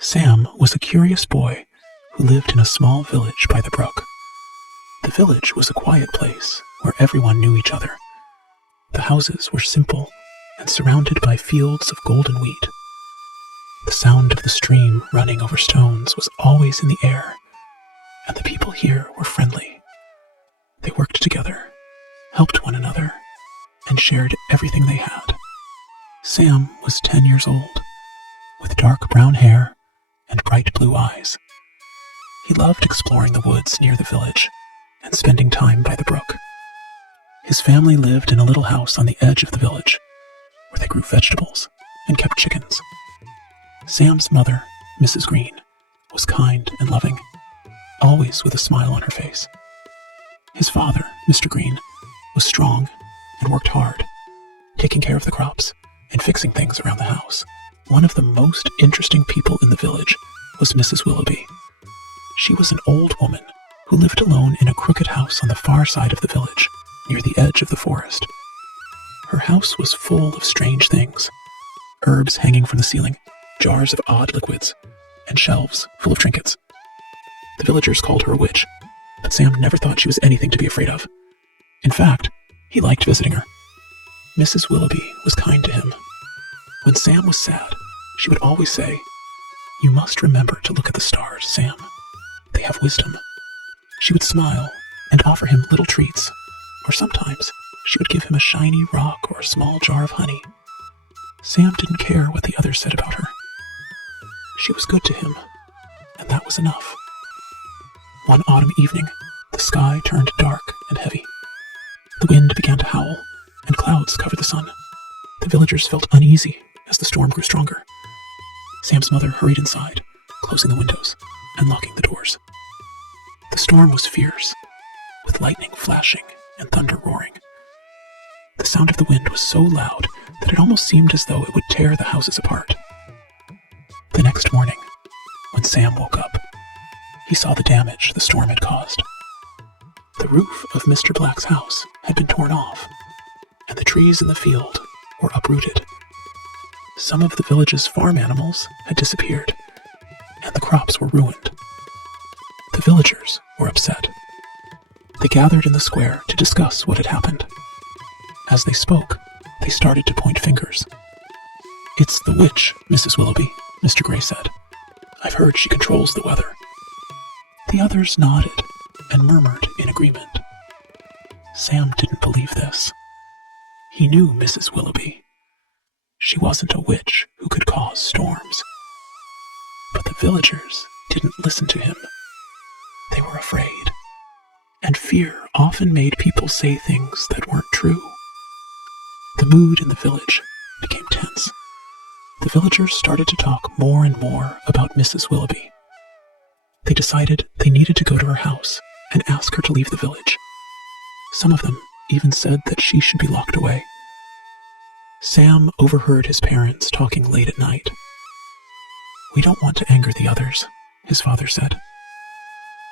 Sam was a curious boy who lived in a small village by the brook. The village was a quiet place where everyone knew each other. The houses were simple and surrounded by fields of golden wheat. The sound of the stream running over stones was always in the air, and the people here were friendly. They worked together, helped one another, and shared everything they had. Sam was 10 years old, with dark brown hair and bright blue eyes. He loved exploring the woods near the village and spending time by the brook. His family lived in a little house on the edge of the village, where they grew vegetables and kept chickens. Sam's mother, Mrs. Green, was kind and loving, always with a smile on her face. His father, Mr. Green, was strong and worked hard, taking care of the crops and fixing things around the house. One of the most interesting people in the village was Mrs. Willoughby. She was an old woman who lived alone in a crooked house on the far side of the village, near the edge of the forest. Her house was full of strange things: herbs hanging from the ceiling, jars of odd liquids, and shelves full of trinkets. The villagers called her a witch, but Sam never thought she was anything to be afraid of. In fact, he liked visiting her. Mrs. Willoughby was kind to him. When Sam was sad, she would always say, "You must remember to look at the stars, Sam. They have wisdom." She would smile and offer him little treats, or sometimes she would give him a shiny rock or a small jar of honey. Sam didn't care what the others said about her. She was good to him, and that was enough. One autumn evening, the sky turned dark and heavy. The wind began to howl, and clouds covered the sun. The villagers felt uneasy as the storm grew stronger. Sam's mother hurried inside, closing the windows and locking the doors. The storm was fierce, with lightning flashing and thunder roaring. The sound of the wind was so loud that it almost seemed as though it would tear the houses apart. The next morning, when Sam woke up, he saw the damage the storm had caused. The roof of Mr. Black's house had been torn off, and the trees in the field were uprooted. Some of the village's farm animals had disappeared, and the crops were ruined. The villagers were upset. They gathered in the square to discuss what had happened. As they spoke, they started to point fingers. "It's the witch, Mrs. Willoughby," Mr. Gray said. "I've heard she controls the weather." The others nodded and murmured in agreement. Sam didn't believe this. He knew Mrs. Willoughby. She wasn't a witch who could cause storms. But the villagers didn't listen to him. They were afraid, and fear often made people say things that weren't true. The mood in the village became tense. The villagers started to talk more and more about Mrs. Willoughby. They decided they needed to go to her house and ask her to leave the village. Some of them even said that she should be locked away. Sam overheard his parents talking late at night. "We don't want to anger the others," his father said.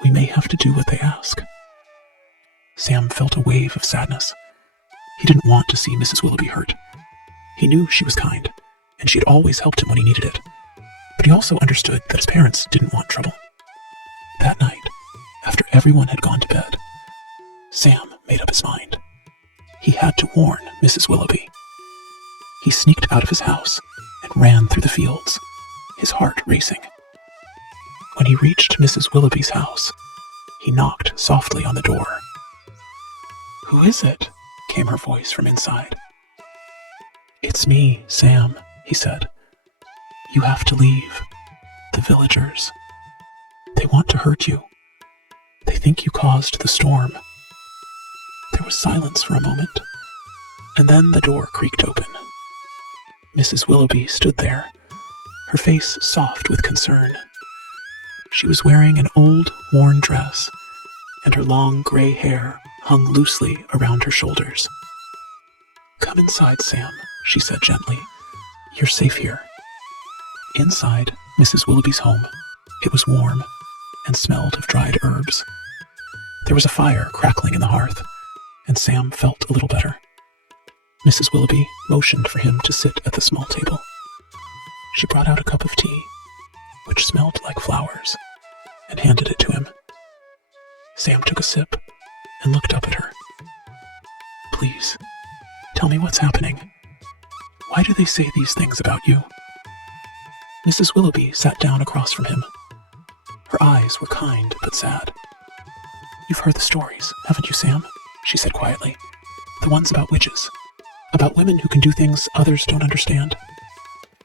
"We may have to do what they ask." Sam felt a wave of sadness. He didn't want to see Mrs. Willoughby hurt. He knew she was kind, and she had always helped him when he needed it. But he also understood that his parents didn't want trouble. That night, after everyone had gone to bed, Sam made up his mind. He had to warn Mrs. Willoughby. He sneaked out of his house and ran through the fields, his heart racing. When he reached Mrs. Willoughby's house, he knocked softly on the door. "Who is it?" came her voice from inside. "It's me, Sam," he said. "You have to leave. The villagers. They want to hurt you. They think you caused the storm." There was silence for a moment, and then the door creaked open. Mrs. Willoughby stood there, her face soft with concern. She was wearing an old, worn dress, and her long gray hair hung loosely around her shoulders. "Come inside, Sam," she said gently. "You're safe here." Inside Mrs. Willoughby's home, it was warm and smelled of dried herbs. There was a fire crackling in the hearth, and Sam felt a little better. Mrs. Willoughby motioned for him to sit at the small table. She brought out a cup of tea, which smelled like flowers, and handed it to him. Sam took a sip and looked up at her. "Please, tell me what's happening. Why do they say these things about you?" Mrs. Willoughby sat down across from him. Her eyes were kind but sad. "You've heard the stories, haven't you, Sam?" she said quietly. "The ones about witches. About women who can do things others don't understand."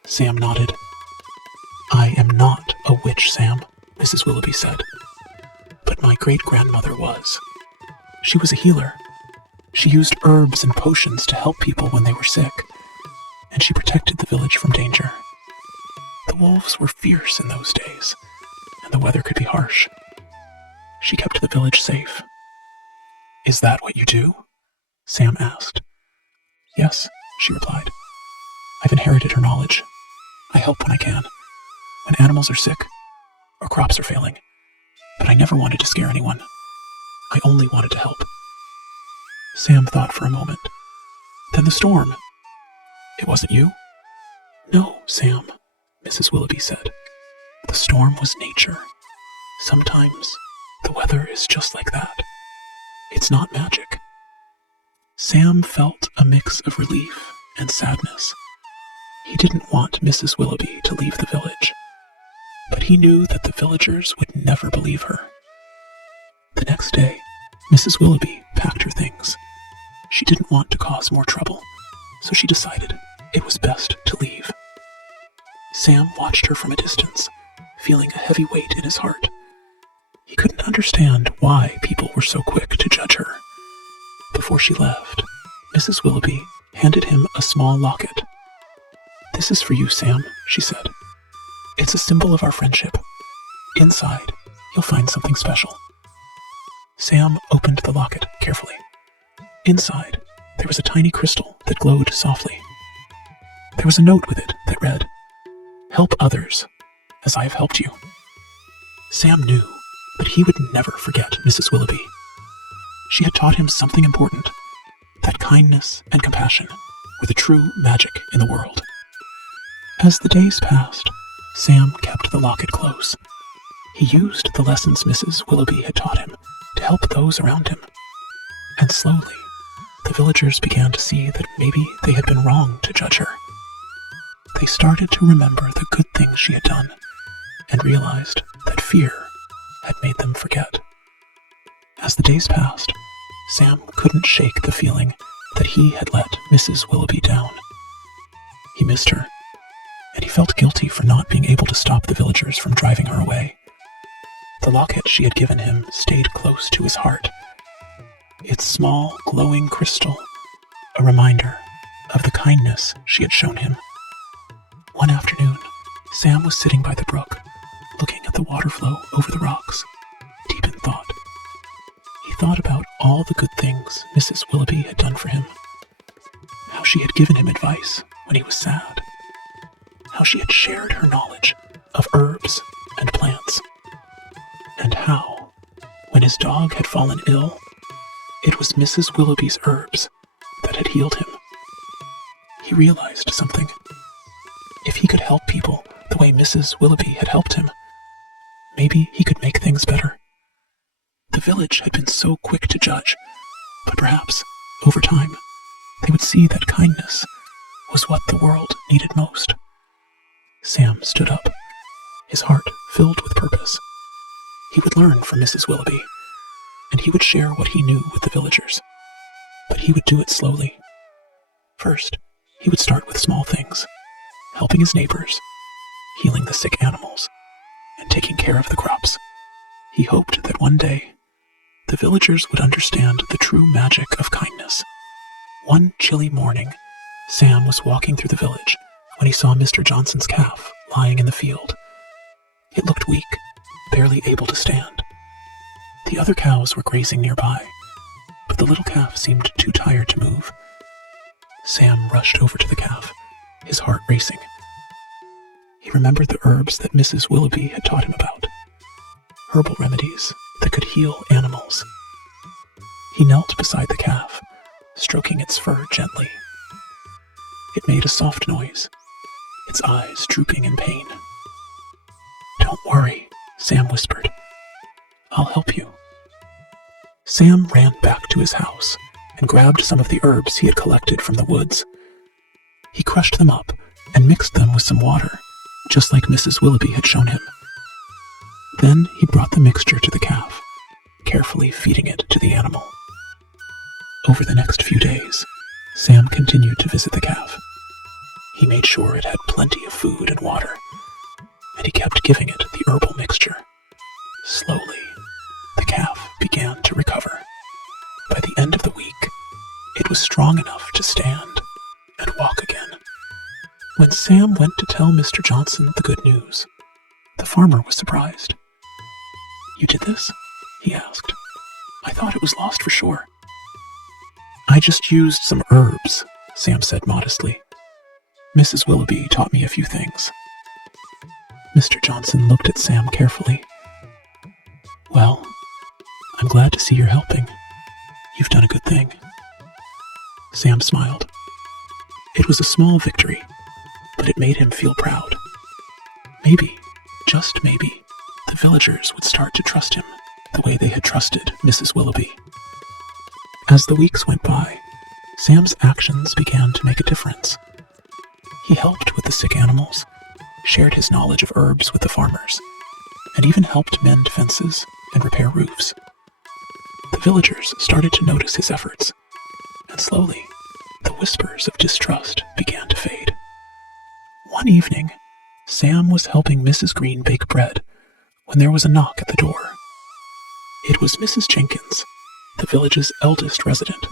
Sam nodded. "I am not a witch, Sam," Mrs. Willoughby said. "But my great-grandmother was. She was a healer. She used herbs and potions to help people when they were sick, and she protected the village from danger. The wolves were fierce in those days, and the weather could be harsh. She kept the village safe." "Is that what you do?" Sam asked. "Yes," she replied. "I've inherited her knowledge. I help when I can, when animals are sick or crops are failing. But I never wanted to scare anyone. I only wanted to help." Sam thought for a moment. "Then the storm. It wasn't you?" "No, Sam," Mrs. Willoughby said. "The storm was nature. Sometimes the weather is just like that. It's not magic." Sam felt a mix of relief and sadness. He didn't want Mrs. Willoughby to leave the village, but he knew that the villagers would never believe her. The next day, Mrs. Willoughby packed her things. She didn't want to cause more trouble, so she decided it was best to leave. Sam watched her from a distance, feeling a heavy weight in his heart. He couldn't understand why people were so quick to judge her. Before she left, Mrs. Willoughby handed him a small locket. "This is for you, Sam," she said. "It's a symbol of our friendship. Inside, you'll find something special." Sam opened the locket carefully. Inside, there was a tiny crystal that glowed softly. There was a note with it that read, "Help others, as I have helped you." Sam knew that he would never forget Mrs. Willoughby. She had taught him something important, that kindness and compassion were the true magic in the world. As the days passed, Sam kept the locket close. He used the lessons Mrs. Willoughby had taught him to help those around him. And slowly, the villagers began to see that maybe they had been wrong to judge her. They started to remember the good things she had done and realized that fear had made them forget. As the days passed, Sam couldn't shake the feeling that he had let Mrs. Willoughby down. He missed her, and he felt guilty for not being able to stop the villagers from driving her away. The locket she had given him stayed close to his heart, its small, glowing crystal, a reminder of the kindness she had shown him. One afternoon, Sam was sitting by the brook, looking at the water flow over the rocks, deep in thought. He thought about all the good things Mrs. Willoughby had done for him, how she had given him advice when he was sad, how she had shared her knowledge of herbs and plants, and how, when his dog had fallen ill, it was Mrs. Willoughby's herbs that had healed him. He realized something. If he could help people the way Mrs. Willoughby had helped him, maybe he could make things better. The village had been so quick to judge, but perhaps, over time, they would see that kindness was what the world needed most. Sam stood up, his heart filled with purpose. He would learn from Mrs. Willoughby, and he would share what he knew with the villagers. But he would do it slowly. First, he would start with small things, helping his neighbors, healing the sick animals, and taking care of the crops. He hoped that one day, the villagers would understand the true magic of kindness. One chilly morning, Sam was walking through the village when he saw Mr. Johnson's calf lying in the field. It looked weak, barely able to stand. The other cows were grazing nearby, but the little calf seemed too tired to move. Sam rushed over to the calf, his heart racing. He remembered the herbs that Mrs. Willoughby had taught him about, herbal remedies that could heal animals. He knelt beside the calf, stroking its fur gently. It made a soft noise, its eyes drooping in pain. "Don't worry," Sam whispered. "I'll help you." Sam ran back to his house and grabbed some of the herbs he had collected from the woods. He crushed them up and mixed them with some water, just like Mrs. Willoughby had shown him. Then he brought the mixture to the calf, carefully feeding it to the animal. Over the next few days, Sam continued to visit the calf. He made sure it had plenty of food and water, and he kept giving it the herbal mixture. Slowly, the calf began to recover. By the end of the week, it was strong enough to stand and walk again. When Sam went to tell Mr. Johnson the good news, the farmer was surprised. "You did this?" he asked. "I thought it was lost for sure." "I just used some herbs," Sam said modestly. "Mrs. Willoughby taught me a few things." Mr. Johnson looked at Sam carefully. "Well, I'm glad to see you're helping. You've done a good thing." Sam smiled. It was a small victory, but it made him feel proud. Maybe, just maybe, the villagers would start to trust him the way they had trusted Mrs. Willoughby. As the weeks went by, Sam's actions began to make a difference. He helped with the sick animals, shared his knowledge of herbs with the farmers, and even helped mend fences and repair roofs. The villagers started to notice his efforts, and slowly, the whispers of distrust began to fade. One evening, Sam was helping Mrs. Green bake bread when there was a knock at the door. It was Mrs. Jenkins, the village's eldest resident.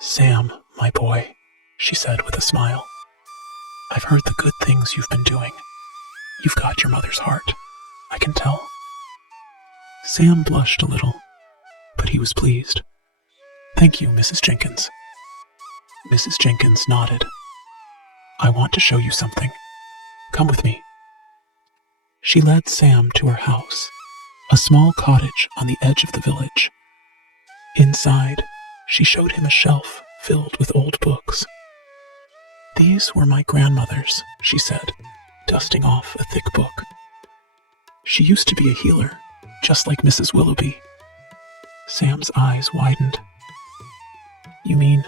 "Sam, my boy," she said with a smile, "I've heard the good things you've been doing. You've got your mother's heart, I can tell." Sam blushed a little, but he was pleased. "Thank you, Mrs. Jenkins." Mrs. Jenkins nodded. "I want to show you something. Come with me." She led Sam to her house, a small cottage on the edge of the village. Inside, she showed him a shelf filled with old books. "These were my grandmother's," she said, dusting off a thick book. "She used to be a healer, just like Mrs. Willoughby." Sam's eyes widened. "You mean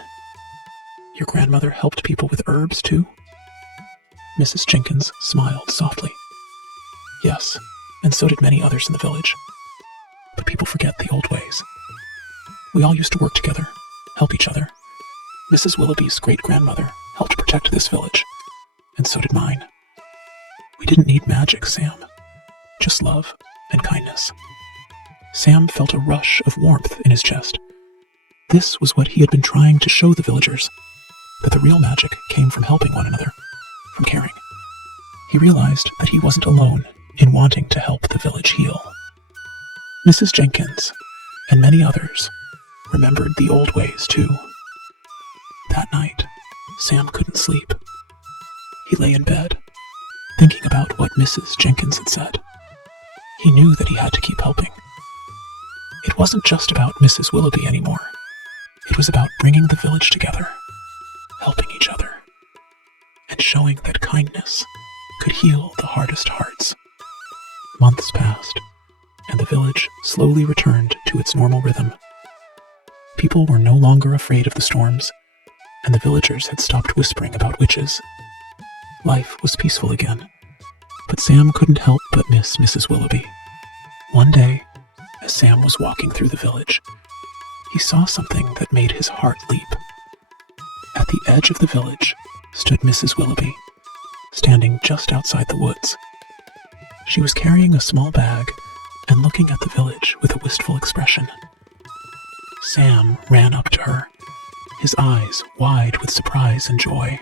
your grandmother helped people with herbs, too?" Mrs. Jenkins smiled softly. "Yes, and so did many others in the village. But people forget the old ways. We all used to work together, help each other. Mrs. Willoughby's great-grandmother helped protect this village, and so did mine. We didn't need magic, Sam. Just love and kindness." Sam felt a rush of warmth in his chest. This was what he had been trying to show the villagers, that the real magic came from helping one another, from caring. He realized that he wasn't alone in wanting to help the village heal. Mrs. Jenkins and many others remembered the old ways too. That night, Sam couldn't sleep. He lay in bed, thinking about what Mrs. Jenkins had said. He knew that he had to keep helping. It wasn't just about Mrs. Willoughby anymore. It was about bringing the village together, helping each other, and showing that kindness could heal the hardest hearts. Months passed, and the village slowly returned to its normal rhythm. People were no longer afraid of the storms, and the villagers had stopped whispering about witches. Life was peaceful again, but Sam couldn't help but miss Mrs. Willoughby. One day, as Sam was walking through the village, he saw something that made his heart leap. At the edge of the village stood Mrs. Willoughby, standing just outside the woods. She was carrying a small bag and looking at the village with a wistful expression. Sam ran up to her, his eyes wide with surprise and joy.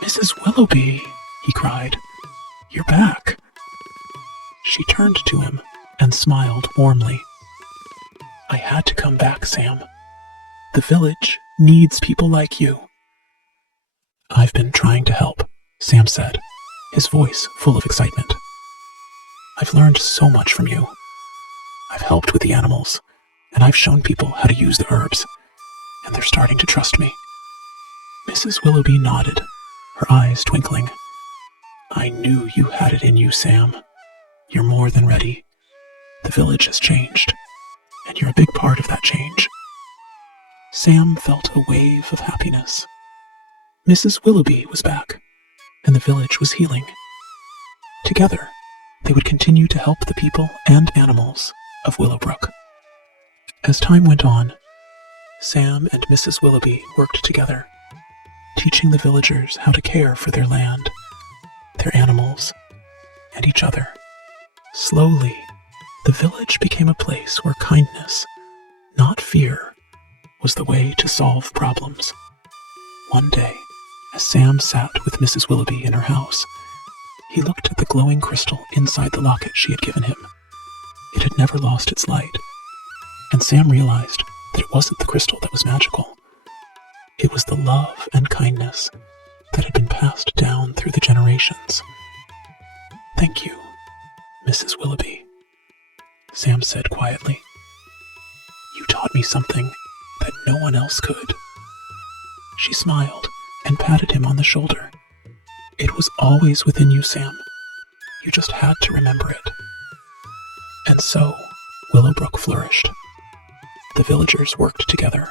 "Mrs. Willoughby," he cried, "you're back." She turned to him and smiled warmly. "I had to come back, Sam. The village needs people like you." "I've been trying to help," Sam said, his voice full of excitement. "I've learned so much from you. I've helped with the animals, and I've shown people how to use the herbs, and they're starting to trust me." Mrs. Willoughby nodded, her eyes twinkling. I knew you had it in you, Sam. You're more than ready. The village has changed, and you're a big part of that change. Sam felt a wave of happiness. Mrs. Willoughby was back, and the village was healing. Together, they would continue to help the people and animals of Willowbrook. As time went on, Sam and Mrs. Willoughby worked together, teaching the villagers how to care for their land, their animals, and each other. Slowly, the village became a place where kindness, not fear, was the way to solve problems. One day, as Sam sat with Mrs. Willoughby in her house, he looked at the glowing crystal inside the locket she had given him. It had never lost its light, and Sam realized that it wasn't the crystal that was magical. It was the love and kindness that had been passed down through the generations. "Thank you, Mrs. Willoughby," Sam said quietly. "You taught me something that no one else could." She smiled and patted him on the shoulder. "It was always within you, Sam. You just had to remember it." And so, Willowbrook flourished. The villagers worked together,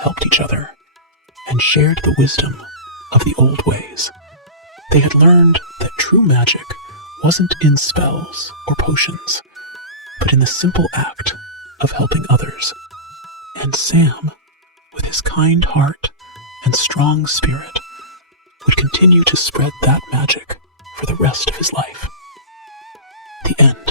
helped each other, and shared the wisdom of the old ways. They had learned that true magic wasn't in spells or potions, but in the simple act of helping others. And Sam, with his kind heart and strong spirit, would continue to spread that magic for the rest of his life. The end.